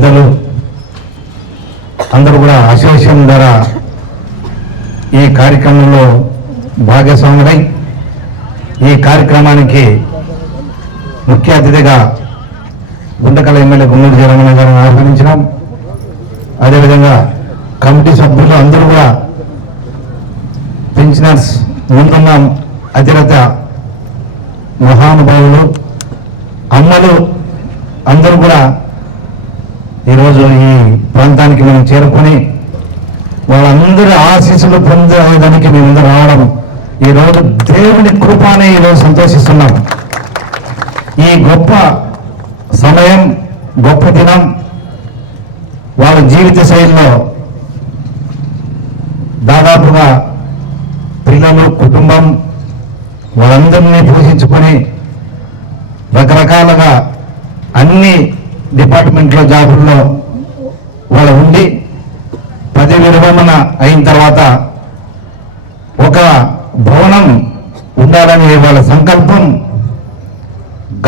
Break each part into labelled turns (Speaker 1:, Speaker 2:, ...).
Speaker 1: పెద్దలు అందరూ కూడా అసోసియేషన్ ద్వారా ఈ కార్యక్రమంలో భాగస్వాములై ఈ కార్యక్రమానికి ముఖ్య అతిథిగా గుండకల ఎమ్మెల్యే గుమ్మడి జగన్మోహన్ గారిని ఆహ్వానించడం అదేవిధంగా కమిటీ సభ్యులు అందరూ కూడా పెన్షనర్స్ ముందున్న అతిరత మహానుభావులు అమ్మలు అందరూ కూడా ఈరోజు ఈ ప్రాంతానికి మేము చేరుకొని వాళ్ళందరి ఆశీస్సులు పొందేదానికి మేమందరూ రావడం. ఈరోజు దేవుని కృపానే ఈరోజు సంతోషిస్తున్నాం. ఈ గొప్ప సమయం గొప్ప దినం వాళ్ళ జీవిత శైలిలో దాదాపుగా పిల్లలు కుటుంబం వాళ్ళందరినీ పోషించుకొని రకరకాలుగా అన్ని డిపార్ట్మెంట్లో జాబుల్లో వాళ్ళు ఉండి పదవి విరమణ అయిన తర్వాత ఒక భవనం ఉండాలని వాళ్ళ సంకల్పం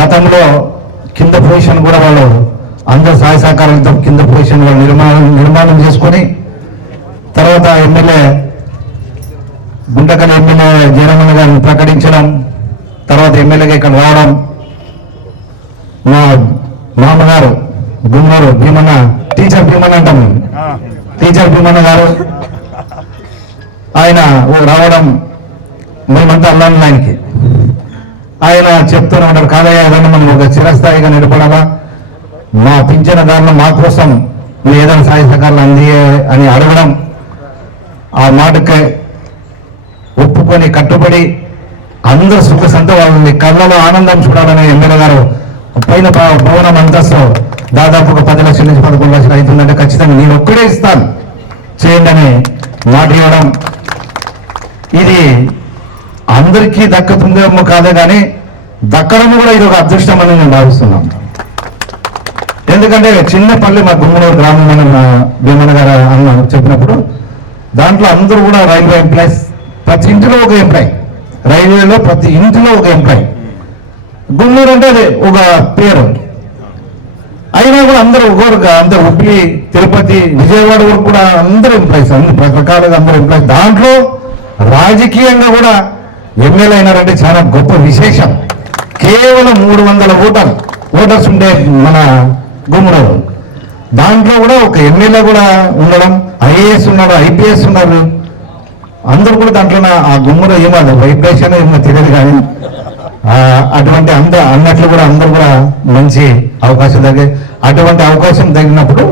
Speaker 1: గతంలో కింద పొజిషన్ కూడా వాళ్ళు అందరు సహాయ సహకారాలతో కింద పొజిషన్ వాళ్ళు నిర్మాణం నిర్మాణం చేసుకొని తర్వాత ఎమ్మెల్యే గుండకల్ ఎమ్మెల్యే జయరమణ గారిని ప్రకటించడం తర్వాత ఎమ్మెల్యేగా ఇక్కడ రావడం మా మామగారు గుమ్మరు భీమన్న టీచర్ భీమన్న అంటాం మేము. టీచర్ భీమన్న గారు. ఆయన రావడం మేమంతా అల్లాం ఆయనకి. ఆయన చెప్తూనే ఉంటాడు కాదయ్య ఏదైనా మనం ఒక చిరస్థాయిగా నిలబడాలా? మా పింఛనదారులు మా కోసం మీరు ఏదైనా సాయ సహకారాలు అందియే అని అడగడం ఆ మాటకి ఒప్పుకొని కట్టుబడి అందరూ సుఖ సంత వాళ్ళని కళ్ళలో ఆనందం చూడాలని ఎమ్మెల్యే గారు పైన భవనం అంతస్తు దాదాపు ఒక పది లక్షల నుంచి పదకొండు లక్షలు అవుతుందంటే ఖచ్చితంగా నేను ఒక్కడే ఇస్తాను. చేయండి అని మాట ఇవ్వడం. ఇది అందరికీ దక్కుతుందేమో కాదే కానీ దక్కడం కూడా ఇది ఒక అదృష్టం అని నేను భావిస్తున్నాను. ఎందుకంటే చిన్న పల్లె మా గుమ్మూరు గ్రామం అని భీమన్న గారు అన్న చెప్పినప్పుడు దాంట్లో అందరూ కూడా రైల్వే ఎంప్లాయీస్. ప్రతి ఇంటిలో ఒక ఎంప్లాయీ. రైల్వేలో ప్రతి ఇంటిలో ఒక ఎంప్లాయీ. గుమ్మూరు అంటే అదే ఒక పేరు. అయినా కూడా అందరూ ఒక్కొక్క అంత ఉప్పి తిరుపతి విజయవాడ వరకు కూడా అందరూ ఎంప్లాయీస్ అన్ని రకరకాలుగా అందరూ ఎంప్లాయీస్ దాంట్లో రాజకీయంగా కూడా ఎమ్మెల్యే అయినారంటే చాలా గొప్ప విశేషం. కేవలం మూడు వందల ఓటర్ ఓటర్స్ ఉండే మన గుమ్మూరు దాంట్లో కూడా ఒక ఎమ్మెల్యే కూడా ఉండడం ఐఏఎస్ ఉన్నాడు ఐపీఎస్ ఉన్నారు. అందరూ కూడా దాంట్లో ఆ గుమ్మలో ఏమో అది వైబ్రేషన్ ఏమో తెలియదు కానీ అటువంటి అంద అన్నట్లు కూడా అందరూ కూడా మంచి అవకాశం తగ్గే అటువంటి అవకాశం తగినప్పుడు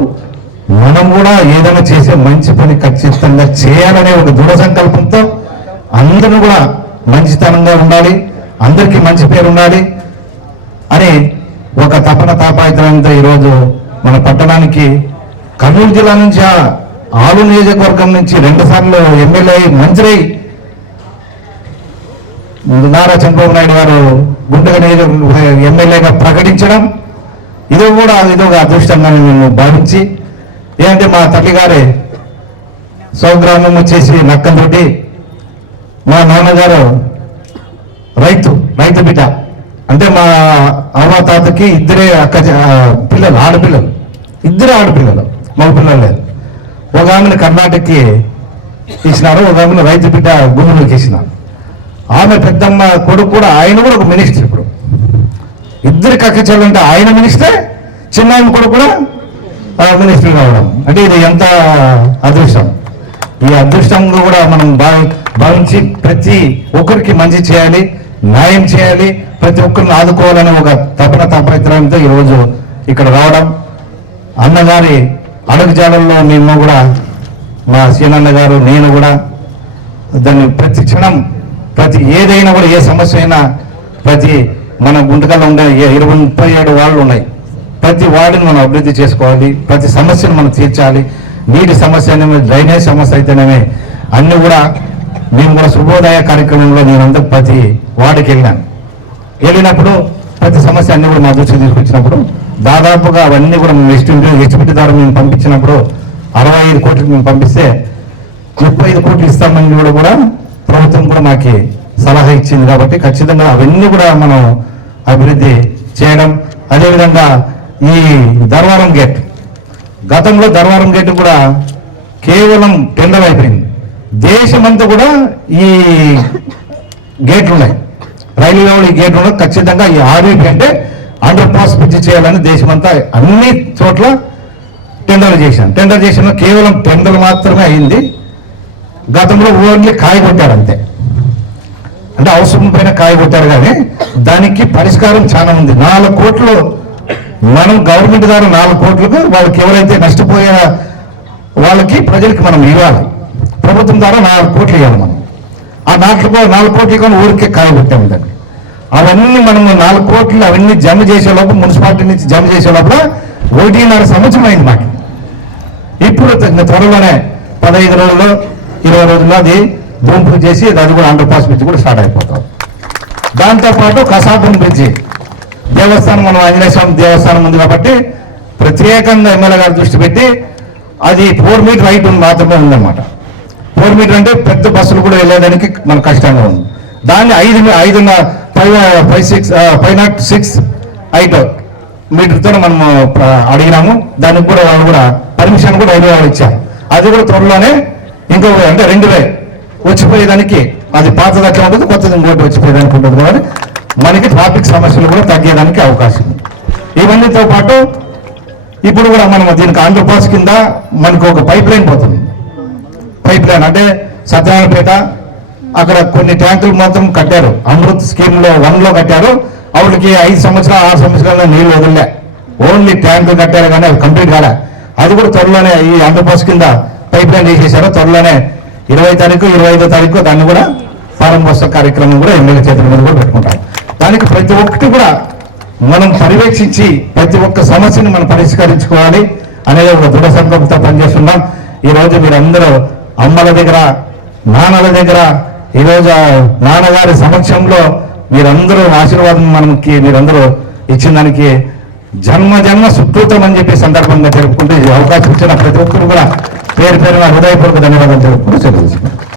Speaker 1: మనం కూడా ఏదైనా చేసే మంచి పని ఖచ్చితంగా చేయాలనే ఒక దృఢ సంకల్పంతో అందరూ కూడా మంచితనంగా ఉండాలి అందరికీ మంచి పేరు ఉండాలి అని ఒక తపన తాపాయితంతో ఈరోజు మన పట్టణానికి కర్నూలు జిల్లా నుంచి ఆ ఆలు నియోజకవర్గం నుంచి రెండు సార్లు ఎమ్మెల్యే అయి మంత్రి నారా చంద్రబాబు నాయుడు గారు గుంటక ఎమ్మెల్యేగా ప్రకటించడం ఇది కూడా ఇది ఒక అదృష్టంగా నేను భావించి ఏంటంటే మా తల్లి గారే స్వగ్రామం వచ్చేసి నక్కలతోటి మా నాన్నగారు రైతు రైతు బిడ్డ. అంటే మా అమ్మ తాతకి ఇద్దరే అక్క పిల్లలు ఆడపిల్లలు. ఇద్దరే ఆడపిల్లలు మగ పిల్లలు లేదు. ఒక ఆమెను కర్ణాటకకి ఇచ్చినారు ఒక ఆమెను రైతు బిడ్డ గుమ్మలోకి ఇచ్చినారు ఆమె పెద్దమ్మ కొడుకు కూడా ఆయన కూడా ఒక మినిస్టర్ ఇప్పుడు. ఇద్దరు కక్కచెల్లు అంటే ఆయన మినిస్టర్ చిన్న ఆయన కొడుకు కూడా ఆ, మినిస్టర్ కావడం. అంటే ఇది ఎంత అదృష్టం? ఈ అదృష్టంగా కూడా మనం భావి భావించి ప్రతి ఒక్కరికి మంచి చేయాలి న్యాయం చేయాలి ప్రతి ఒక్కరిని ఆదుకోవాలనే ఒక తపన తపరితనంతో ఈరోజు ఇక్కడ రావడం. అన్నగారి అడుగుజాడల్లో మేము కూడా మా సీనన్న గారు నేను కూడా దాన్ని ప్రతి క్షణం ప్రతి ఏదైనా కూడా ఏ సమస్య అయినా ప్రతి మన గుంటకల్లో ఉండే ఇరవై ముప్పై ఏడు వాళ్ళు ఉన్నాయి. ప్రతి వార్డుని మనం అభివృద్ధి చేసుకోవాలి. ప్రతి సమస్యను మనం తీర్చాలి. నీటి సమస్య అయినా డ్రైనేజ్ సమస్య అయితేనేమి అన్నీ కూడా మేము కూడా శుభోదయ కార్యక్రమంలో నేనంతా ప్రతి వార్డుకి వెళ్ళాను వెళ్ళినప్పుడు ప్రతి సమస్య అన్నీ కూడా మా దృష్టికి తీసుకొచ్చినప్పుడు దాదాపుగా అవన్నీ కూడా మేము ఎస్టిమేట్ ఎస్టిమేట్ ద్వారా మేము పంపించినప్పుడు అరవై ఐదు కోట్లు మేము పంపిస్తే ముప్పై ఐదు కోట్లు ఇస్తామని కూడా కూడా ప్రభుత్వం కూడా మాకు సలహా ఇచ్చింది కాబట్టి ఖచ్చితంగా అవన్నీ కూడా మనం అభివృద్ధి చేయడం. అదేవిధంగా ఈ ధర్వారం గేట్ గతంలో ధర్మవరం గేట్ కూడా కేవలం టెండర్ అయిపోయింది. దేశమంతా కూడా ఈ గేట్లు ఉన్నాయి. రైల్వే ఈ గేట్లు ఉన్నాయి. ఖచ్చితంగా ఈ ఆర్వీపీ అంటే అండర్ పాస్ బ్రిడ్జ్ చేయాలని దేశమంతా అన్ని చోట్ల టెండర్లు చేశాను టెండర్ చేసిన కేవలం టెండర్ మాత్రమే అయింది. గతంలో ఓన్లీ కాయ కొట్టారు అంతే అంటే అవసరం పైన కాయ కొట్టారు కానీ దానికి పరిష్కారం చాలా ఉంది. నాలుగు కోట్లు మనం గవర్నమెంట్ ద్వారా నాలుగు కోట్లకు వాళ్ళకి ఎవరైతే నష్టపోయే వాళ్ళకి ప్రజలకి మనం ఇవ్వాలి. ప్రభుత్వం ద్వారా నాలుగు కోట్లు ఇవ్వాలి మనం. ఆ నాలుగు నాలుగు కోట్లు కానీ ఊరికే కాయ కొట్టాము దాన్ని. అవన్నీ మనము నాలుగు కోట్లు అవన్నీ జమ చేసే లోపల మున్సిపాలిటీ నుంచి జమ చేసే లోపల ఒకటిన్నర సంవత్సరం అయింది మాకు. ఇప్పుడు త్వరలోనే పదహైదు రోజుల్లో ఇరవై రోజుల్లో అది భూమి పూజ చేసి అది కూడా అండర్ పాస్ బ్రిడ్జ్ కూడా స్టార్ట్ అయిపోతాం. దాంతోపాటు కసాపురం బ్రిడ్జి. దేవస్థానం మనం ఆంజనేయ స్వామి దేవస్థానం ఉంది కాబట్టి ప్రత్యేకంగా ఎమ్మెల్యే గారు దృష్టి పెట్టి అది ఫోర్ మీటర్ హైట్ ఉంది మాత్రమే ఉందన్నమాట. ఫోర్ మీటర్ అంటే పెద్ద బస్సులు కూడా వెళ్ళేదానికి మనకు కష్టంగా ఉంది. దాన్ని ఐదు ఐదు five five six five not six height మీటర్తో మనము అడిగినాము. దానికి కూడా వాళ్ళు కూడా పర్మిషన్ కూడా రైల్వే వాళ్ళు ఇచ్చారు. అది కూడా త్వరలోనే ఇంకో అంటే రెండు వే. వచ్చిపోయేదానికి అది పాతది అట్లా ఉంటుంది కొత్తది ఇంకోటి వచ్చిపోయేదానికి ఉండదు కాబట్టి మనకి ట్రాఫిక్ సమస్యలు కూడా తగ్గేదానికి అవకాశం ఇవన్నీతో పాటు ఇప్పుడు కూడా మనం దీనికి ఆంధ్రప్రదేశ్ కింద మనకు ఒక పైప్ లైన్ పోతుంది. పైప్ లైన్ అంటే సత్యనారాయణపేట అక్కడ కొన్ని ట్యాంకులు మాత్రం కట్టారు. అమృత్ స్కీమ్లో వన్లో కట్టారు. ఆవిడకి ఐదు సంవత్సరాలు ఆరు సంవత్సరాల నీళ్ళు వదిలే ఓన్లీ ట్యాంకులు కట్టారు కానీ అది కంప్లీట్ కాలే. అది కూడా త్వరలోనే ఈ ఆంధ్రప్రదేశ్ కింద పైప్ లైన్ చేసేసారు? త్వరలోనే ఇరవై తారీఖు ఇరవై ఐదో తారీఖు దాన్ని కూడా ప్రారంభోత్సవ కార్యక్రమం కూడా ఎమ్మెల్యే చేతుల మీద కూడా పెట్టుకుంటాం. దానికి ప్రతి ఒక్కటి కూడా మనం పర్యవేక్షించి ప్రతి ఒక్క సమస్యని మనం పరిష్కరించుకోవాలి అనేది ఒక దృఢ సంకల్పంతో పనిచేస్తున్నాం. ఈ రోజు మీరందరూ అమ్మల దగ్గర నాన్నల దగ్గర ఈ రోజు నాన్నగారి సమక్షంలో మీరందరూ ఆశీర్వాదం మనకి మీరందరూ ఇచ్చిన దానికి జన్మ జన్మ సుకృతం అని చెప్పి సందర్భంగా జరుపుకుంటూ అవకాశం ఇచ్చిన ప్రతి ఒక్కరు కూడా పేరు పేరున హృదయపూర్వక ధన్యవాదాలు తెలుపు